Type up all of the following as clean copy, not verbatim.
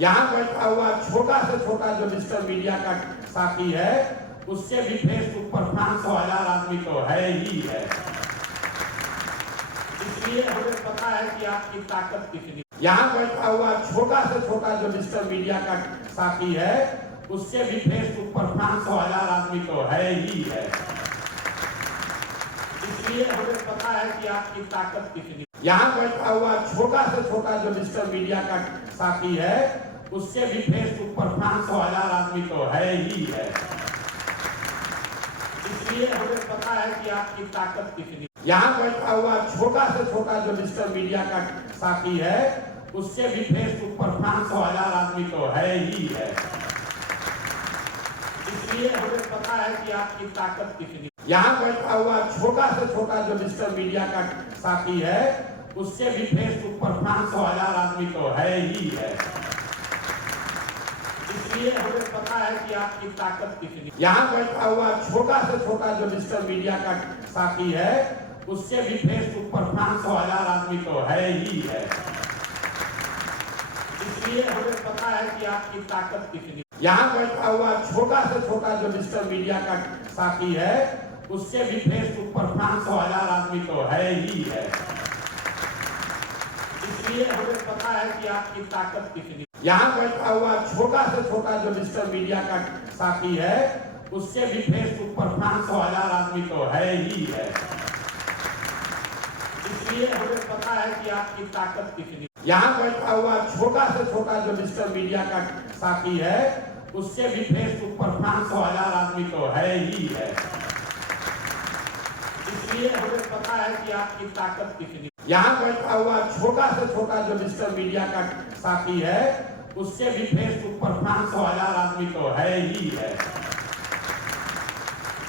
यहाँ बैठा हुआ छोटा से छोटा जो मिस्टर मीडिया का साथी है, उससे भी फेसबुक पर 500,000 आदमी तो है ही है। इसलिए हमें पता है कि आपकी ताकत कितनी। यहाँ बैठा हुआ छोटा से छोटा जो मिस्टर मीडिया का साथी है, उससे भी फेसबुक पर 500,000 आदमी तो है ही है। इसलिए हमें पता है कि आपकी ताकत कितनी। यहाँ बैठा हुआ छोटा से छोटा जो मिस्टर मीडिया का साथी है, उससे भी फेसबुक पर 500,000 आदमी तो है ही है। इसलिए हमें पता है कि आपकी ताकत कितनी। यहाँ बैठा हुआ छोटा से छोटा जो मिस्टर मीडिया का साथी है, उससे भी फेसबुक पर 500,000 आदमी तो है ही है। इसलिए हमें पता है कि आपकी ताकत कितनी। यहाँ बैठा हुआ छोटा से छोटा जो मिस्टर मीडिया का साथी है, उससे भी फेसबुक पर 500,000 आदमी तो है ही है। इसलिए हमें पता है कि आपकी ताकत कितनी। यहाँ बैठा हुआ छोटा से छोटा जो मिस्टर मीडिया का साथी है, उससे भी फेसबुक पर 500,000 आदमी तो है ही है। इसलिए हमें पता है कि आपकी ताकत कितनी। यहाँ बैठा हुआ छोटा से छोटा जो मिस्टर मीडिया का साथी है, उससे भी फेसबुक पर 500,000 आदमी तो है ही है। इसलिए हमें पता है कि आपकी ताकत कितनी। यहाँ बैठा हुआ छोटा से छोटा जो मिस्टर मीडिया का साथी है, उससे भी फेसबुक पर 500,000 आदमी तो है ही है। इसलिए हमें पता है कि आपकी ताकत कितनी। यहाँ बैठा हुआ छोटा से छोटा जो मिस्टर मीडिया का साथी है, उससे भी फेसबुक पर 500,000 आदमी तो है ही है। इसलिए हमें पता है कि आपकी ताकत कितनी। यहाँ बैठा हुआ छोटा से छोटा जो मिस्टर मीडिया का साथी है, उससे भी फेसबुक पर 500,000 आदमी तो है ही है।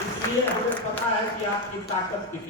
इसलिए हमें पता है कि आपकी ताकत कितनी।